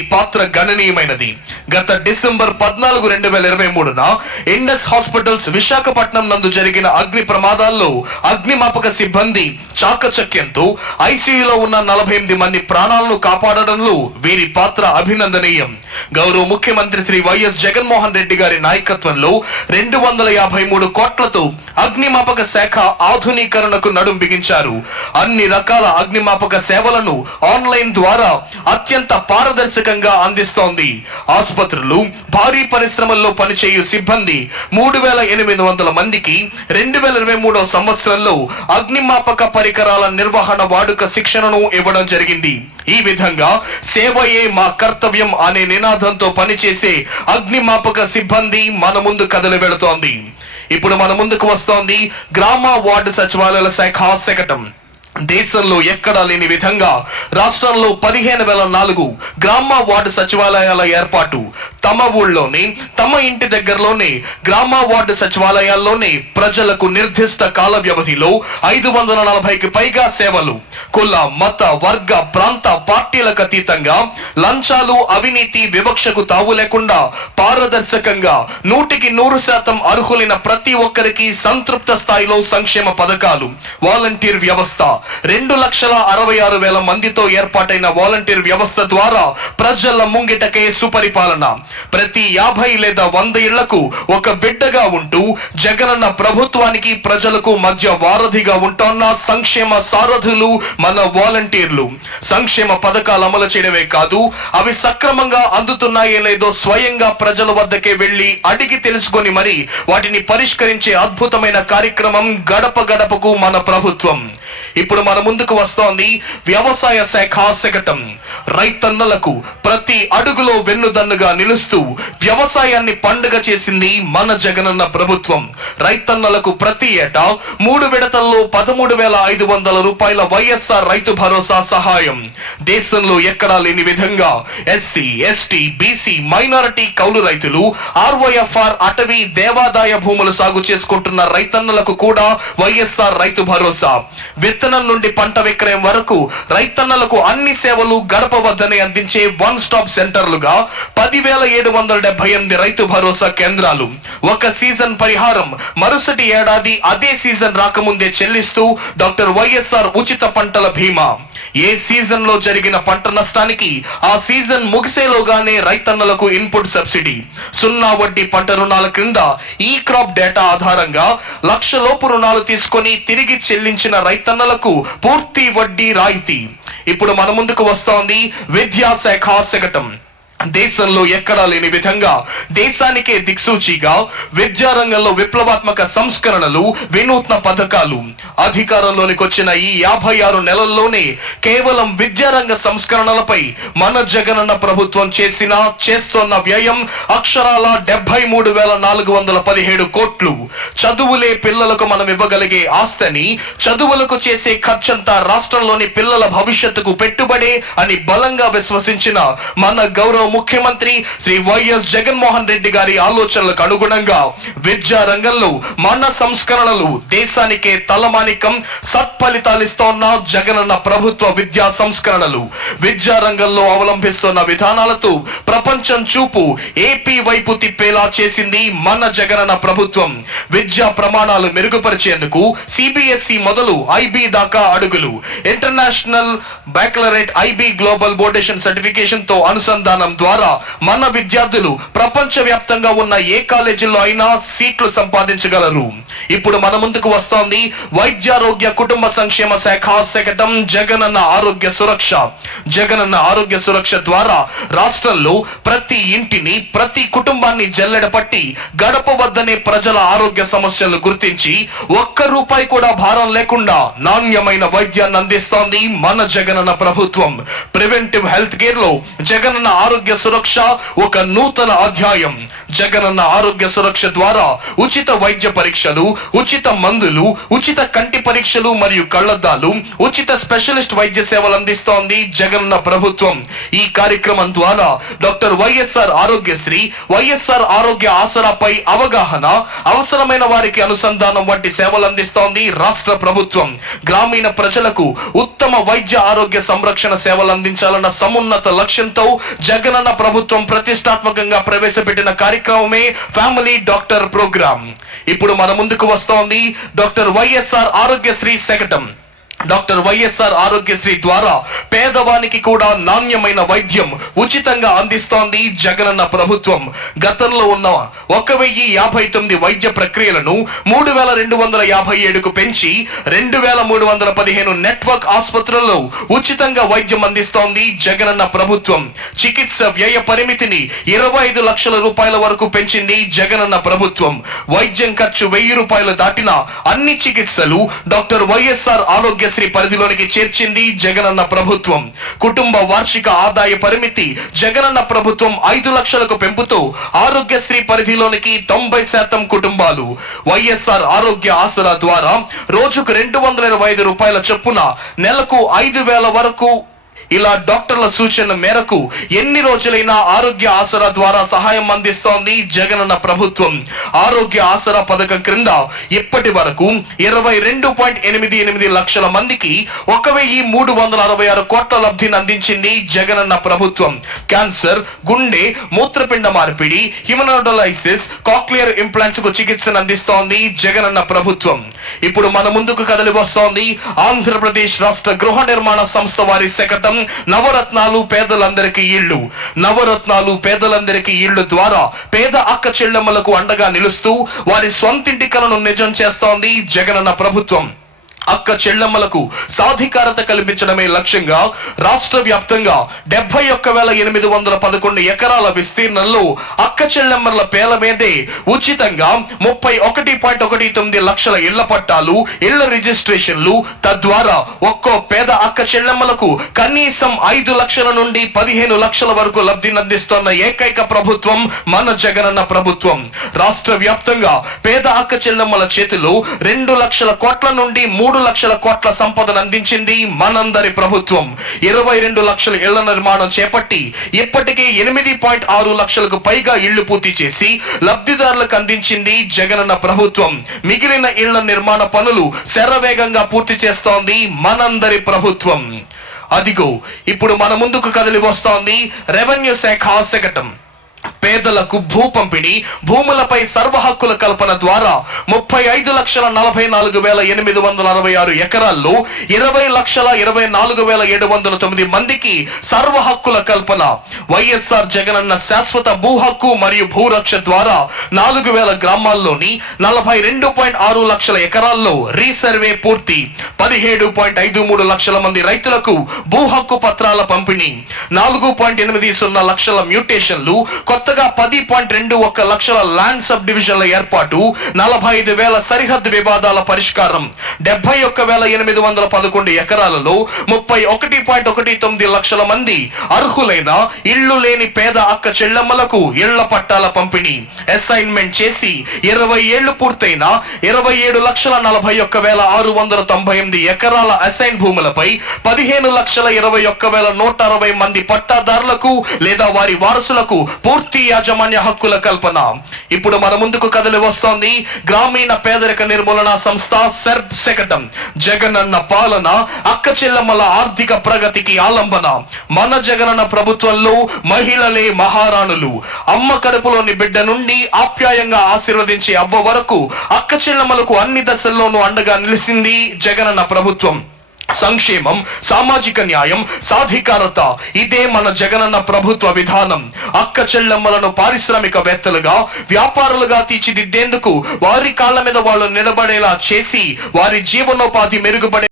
వీరి పాత్ర గణనీయమైనది. గత డిసెంబర్ 14, 2023న ఇండస్ హాస్పిటల్స్ విశాఖపట్నం నందు జరిగిన అగ్ని ప్రమాదాల్లో అగ్నిమాపక సిబ్బంది చాకచక్యంతో ఐసీయూలో ఉన్న 48 మంది ప్రాణాలను కాపాడడంలో వీరి పాత్ర అభినందనీయం. గౌరవ ముఖ్యమంత్రి శ్రీ వైఎస్ జగన్మోహన్ రెడ్డి గారి నాయకత్వంలో 253 కోట్లతో అగ్నిమాపక శాఖ ఆధునీకరణకు నడుం బిగించారు. అన్ని రకాల అగ్నిమాపక సేవలను ఆన్లైన్ ద్వారా అత్యంత పారదర్శకంగా అందిస్తోంది. ఆసుపత్రులు, భారీ పరిశ్రమల్లో పనిచేయు సిబ్బంది 3800 మందికి 2023 సంవత్సరంలో అగ్నిమాపక పరికరాల నిర్వహణ వాడుక శిక్షణను ఇవ్వడం జరిగింది. ఈ విధంగా సేవయే మా కర్తవ్యం అనే నినాదంతో పనిచేసే అగ్నిమాపక సిబ్బంది మన ముందు కదలి వెళుతోంది. ఇప్పుడు మన ముందుకు వస్తోంది గ్రామ వార్డు సచివాలయాల శాఖ శకటం. దేశంలో ఎక్కడా లేని విధంగా రాష్ట్రంలో 15,004 గ్రామ వార్డు సచివాలయాల ఏర్పాటు. తమ ఊళ్ళోనే, తమ ఇంటి దగ్గరలోనే గ్రామ వార్డు సచివాలయాల్లోనే ప్రజలకు నిర్దిష్ట కాల వ్యవధిలో 540కి పైగా సేవలు. కుల, మత, వర్గ, ప్రాంత, పార్టీలకు అతీతంగా లంచాలు, అవినీతి, వివక్షకు తావు లేకుండా పారదర్శకంగా 100% అర్హులైన ప్రతి ఒక్కరికి సంతృప్త స్థాయిలో సంక్షేమ పథకాలు. వాలంటీర్ వ్యవస్థ 2,66,000 మందితో ఏర్పాటైన వాలంటీర్ వ్యవస్థ ద్వారా ప్రజల ముంగిటకే సుపరిపాలన. ప్రతి 50 లేదా 100 ఇళ్లకు ఒక బిడ్డగా ఉంటూ జగనన్న ప్రభుత్వానికి ప్రజలకు మధ్య వారధిగా ఉంటున్న సంక్షేమ సారథులు మన వాలంటీర్లు. సంక్షేమ పథకాలు అమలు చేయడమే కాదు, అవి సక్రమంగా అందుతున్నాయో లేదో స్వయంగా ప్రజల వద్దకే వెళ్లి అడిగి తెలుసుకొని మరి వాటిని పరిష్కరించే అద్భుతమైన కార్యక్రమం గడప గడపకు మన ప్రభుత్వం. ఇప్పుడు మన ముందుకు వస్తోంది వ్యవసాయ శాఖ శకటం. రైతన్నలకు ప్రతి అడుగులో వెన్నుదన్నుగా నిలుస్తూ వ్యవసాయాన్ని పండుగ చేసింది మన జగనన్న ప్రభుత్వం. రైతన్నలకు ప్రతి ఏటా 3 విడతల్లో 13,500 రూపాయల వైఎస్ఆర్ రైతు భరోసా సహాయం. దేశంలో ఎక్కడా లేని విధంగా ఎస్సీ, ఎస్టీ, బీసీ, మైనారిటీ కౌలు రైతులు, ఆర్వైఎఫ్ఆర్, అటవీ, దేవాదాయ భూములు సాగు చేసుకుంటున్న రైతన్నలకు కూడా వైఎస్ఆర్ రైతు భరోసా. విత్తనం నుండి పంట విక్రయం వరకు రైతన్నలకు అన్ని సేవలు గడప వద్దనే అందించే వన్ స్టాప్ సెంటర్లుగా 10,778 రైతు భరోసా కేంద్రాలు. ఒక సీజన్ పరిహారం మరుసటి ఏడాది అదే సీజన్ రాకముందే చెల్లిస్తూ డాక్టర్ వైఎస్ఆర్ ఉచిత పంటల బీమా. ఏ సీజన్ లో జరిగిన పంట నష్టానికి ఆ సీజన్ ముగిసేలోగానే రైతన్నలకు ఇన్పుట్ సబ్సిడీ. 0 వడ్డీ పంట రుణాల క్రింద ఈ క్రాప్ డేటా ఆధారంగా 1,00,000 లోపు రుణాలు తీసుకొని తిరిగి చెల్లించిన రైతన్నలకు పూర్తి వడ్డీ రాయితీ. ఇప్పుడు మన ముందుకు వస్తోంది విద్యాశాఖ శకటం. దేశంలో ఎక్కడా లేని విధంగా దేశానికే దిక్సూచిగా విద్యారంగంలో విప్లవాత్మక సంస్కరణలు, వినూత్న పథకాలు. అధికారంలోనికి వచ్చిన ఈ 56 నెలల్లోనే కేవలం విద్యారంగ సంస్కరణలపై మన జగనన్న ప్రభుత్వం చేస్తోన్న వ్యయం అక్షరాల 73,417 కోట్లు. చదువులే పిల్లలకు మనం ఇవ్వగలిగే ఆస్తిని, చదువులకు చేసే ఖర్చంతా రాష్ట్రంలోని పిల్లల భవిష్యత్తుకు పెట్టుబడే అని బలంగా విశ్వసించిన మన గౌరవ ముఖ్యమంత్రి శ్రీ వైఎస్ జగన్మోహన్ రెడ్డి గారి ఆలోచనలకు అనుగుణంగా విద్యా రంగంలో మన సంస్కరణలు దేశానికే తలమానికం, సత్ఫలితాలిస్తోన్న జగనన్న ప్రభుత్వ విద్యా సంస్కరణలు. విద్యా రంగంలో అవలంబిస్తున్న విధానాలతో ప్రపంచం చూపు ఏపీ వైపు తిప్పేలా చేసింది మన జగనన్న ప్రభుత్వం. విద్యా ప్రమాణాలు మెరుగుపరిచేందుకు సిబిఎస్ఈ మొదలు ఐబీ దాకా అడుగులు. ఇంటర్నేషనల్ బ్యాక్లరేట్ ఐబీ గ్లోబల్ బోర్డేషన్ సర్టిఫికేషన్ తో అనుసంధానం ద్వారా మన విద్యార్థులు ప్రపంచ వ్యాప్తంగా ఉన్న ఏ కాలేజీల్లో అయినా సీట్లు సంపాదించగలరు. ఇప్పుడు మన ముందుకు వస్తోంది వైద్యారోగ్య కుటుంబ సంక్షేమ శాఖ శకటం జగనన్న ఆరోగ్య సురక్ష. జగనన్న ఆరోగ్య సురక్ష ద్వారా రాష్ట్రంలో ప్రతి ఇంటిని, ప్రతి కుటుంబాన్ని జల్లెడ పట్టి గడప వద్దనే ప్రజల ఆరోగ్య సమస్యలను గుర్తించి ₹1 కూడా భారం లేకుండా నాణ్యమైన వైద్యాన్ని అందిస్తోంది మన జగనన్న ప్రభుత్వం. ప్రివెంటివ్ హెల్త్ కేర్ లో జగనన్న ఆరోగ్య సురక్ష ఒక నూతన అధ్యాయం. జగనన్న ఆరోగ్య సురక్ష ద్వారా ఉచిత వైద్య పరీక్షలు, ఉచిత మందులు, ఉచిత కంటి పరీక్షలు మరియు కళ్లద్దాలు, ఉచిత స్పెషలిస్ట్ వైద్య సేవలు అందిస్తోంది జగనన్న ప్రభుత్వం. ఈ కార్యక్రమం ద్వారా డాక్టర్ వైఎస్ఆర్ ఆరోగ్యశ్రీ, వైఎస్ఆర్ ఆరోగ్య ఆసరాపై అవగాహన, అవసరమైన వారికి అనుసంధానం వంటి సేవలు అందిస్తోంది రాష్ట్ర ప్రభుత్వం. గ్రామీణ ప్రజలకు ఉత్తమ వైద్య ఆరోగ్య సంరక్షణ సేవలు అందించాలన్న సమున్నత లక్ష్యంతో జగనన్న ప్రభుత్వం ప్రతిష్టాత్మకంగా ప్రవేశపెట్టిన కార్యక్రమమే ఫ్యామిలీ డాక్టర్ ప్రోగ్రాం. ఇప్పుడు మన ముందుకు వస్తోంది doctor YSR Aarogyasri శకటం. Doctor YSR Aarogyasri ద్వారా పేదవానికి కూడా నాణ్యమైన వైద్యం ఉచితంగా అందిస్తోంది జగనన్న ప్రభుత్వం. గతంలో ఉన్న 1059 వైద్య ప్రక్రియలను 3257కు పెంచి 2315 నెట్వర్క్ ఆసుపత్రుల్లో ఉచితంగా వైద్యం అందిస్తోంది జగనన్న ప్రభుత్వం. చికిత్స వ్యయ పరిమితిని 25 లక్షల రూపాయల వరకు పెంచింది జగనన్న ప్రభుత్వం. వైద్యం ఖర్చు 1000 రూపాయలు దాటిన అన్ని చికిత్సలు డాక్టర్ వైఎస్ఆర్ ఆరోగ్య శ్రీ పరిధిలోనికి చేర్చింది జగనన్న ప్రభుత్వం. కుటుంబ వార్షిక ఆదాయ పరిమితి జగనన్న ప్రభుత్వం 5 లక్షలకు పెంపుతో ఆరోగ్యశ్రీ పరిధిలోనికి 90% కుటుంబాలు వైఎస్ఆర్ ఆరోగ్య ఆసరా ద్వారా రోజుకు 225 రూపాయల చొప్పున నెలకు 5,000 వరకు ఇలా డాక్టర్ల సూచన మేరకు ఎన్ని రోజులైనా ఆరోగ్య ఆసరా ద్వారా సహాయం అందిస్తోంది జగనన్న ప్రభుత్వం. ఆరోగ్య ఆసరా పథకం క్రింద ఇప్పటి వరకు 22.88 లక్షల మందికి 1,366 కోట్ల లబ్ధిని అందించింది జగనన్న ప్రభుత్వం. క్యాన్సర్, గుండె, మూత్రపిండ మార్పిడి, హిమనోడలైసిస్, కాక్లియర్ ఇంప్లాంట్స్ కు చికిత్సను అందిస్తోంది జగనన్న ప్రభుత్వం. ఇప్పుడు మన ముందుకు కదలి వస్తోంది ఆంధ్రప్రదేశ్ రాష్ట్ర గృహ నిర్మాణ సంస్థ వారి శకటం నవరత్నాలు పేదలందరికీ ఇళ్లు. నవరత్నాలు పేదలందరికీ ఇళ్లు ద్వారా పేద అక్క చెల్లెమ్మలకు అండగా నిలుస్తూ వారి సొంతింటి కలను నిజం చేస్తోంది జగనన్న ప్రభుత్వం. అక్క చెల్లెమ్మలకు సాధికారత కల్పించడమే లక్ష్యంగా రాష్ట్ర వ్యాప్తంగా 71,811 ఎకరాల విస్తీర్ణంలో అక్క చెల్లెమ్మల పేర్ల మీదే ఉచితంగా 31.19 లక్షల ఇళ్ల పట్టాలు, ఇళ్ల రిజిస్ట్రేషన్లు, తద్వారా ఒక్కో పేద అక్క చెల్లెమ్మలకు కనీసం 5 లక్షల నుండి 15 లక్షల వరకు లబ్ధిని అందిస్తోన్న ఏకైక ప్రభుత్వం మన జగనన్న ప్రభుత్వం. రాష్ట్ర వ్యాప్తంగా పేద అక్క చెల్లెమ్మల చేతిలో 2 లక్షల కోట్ల నుండి 3 లక్షల కోట్ల సంపదను అందించింది మనందరి ప్రభుత్వం. 22 లక్షల ఇళ్ల నిర్మాణం చేపట్టి ఇప్పటికే 8.6 లక్షలకు పైగా ఇళ్లు పూర్తి చేసి లబ్ధిదారులకు అందించింది జగనన్న ప్రభుత్వం. మిగిలిన ఇళ్ల నిర్మాణ పనులు శరవేగంగా పూర్తి చేస్తోంది మనందరి ప్రభుత్వం. అదిగో ఇప్పుడు మన ముందుకు కదిలి వస్తోంది రెవెన్యూ శాఖ శకటం. పేదలకు భూ పంపిణీ, భూములపై సర్వ హక్కుల కల్పన ద్వారా 35,44,866 ఎకరాల్లో 20,24,709 మందికి సర్వ హక్కుల కల్పన. వైఎస్ఆర్ జగనన్న శాశ్వత భూ హక్కు మరియు భూరక్ష ద్వారా 4,000 గ్రామాల్లోని 42.6 లక్షల ఎకరాల్లో రీసర్వే పూర్తి. 17.53 లక్షల మంది రైతులకు భూ హక్కు పత్రాల పంపిణీ. 4.80 లక్షల మ్యూటేషన్లు, కొత్తగా 10.21 లక్షల ల్యాండ్ సబ్ డివిజన్ల ఏర్పాటు, 45,000 సరిహద్దు వివాదాల పరిష్కారం, 71,811 ఎకరాలలో 31.19 లక్షల మంది అర్హులైన ఇళ్లు లేని పేద అక్క చెల్లెమ్మలకు ఇళ్ల పట్టాల పంపిణీ. అసైన్మెంట్ చేసి 20 ఏళ్లు పూర్తయిన 27,41,698 ఎకరాల అసైన్ భూములపై 15,21,160 మంది పట్టాదారులకు లేదా వారి వారసులకు పూర్తి యాజమాన్య హక్కుల కల్పన. ఇప్పుడు మన ముందుకు కదిలి వస్తోంది గ్రామీణ పేదరిక నిర్మూలన సంస్థ సెర్ప్ శకటం. జగనన్న పాలన అక్క చెల్లెమ్మల ఆర్థిక ప్రగతికి ఆలంబన. మన జగనన్న ప్రభుత్వంలో మహిళలే మహారాణులు. అమ్మ కడుపులోని బిడ్డ నుండి ఆప్యాయంగా ఆశీర్వదించే అవ్వ వరకు అక్క చెల్లెమ్మలకు అన్ని దశల్లోనూ అండగా నిలిచింది జగనన్న ప్రభుత్వం. సంక్షేమం, సామాజిక న్యాయం, సాధికారత ఇదే మన జగనన్న ప్రభుత్వ విధానం. అక్క చెల్లెమ్మలను పారిశ్రామికవేత్తలుగా, వ్యాపారులుగా తీర్చిదిద్దేందుకు వారి కాళ్ల మీద వాళ్ళు నిలబడేలా చేసి వారి జీవనోపాధి మెరుగుపడే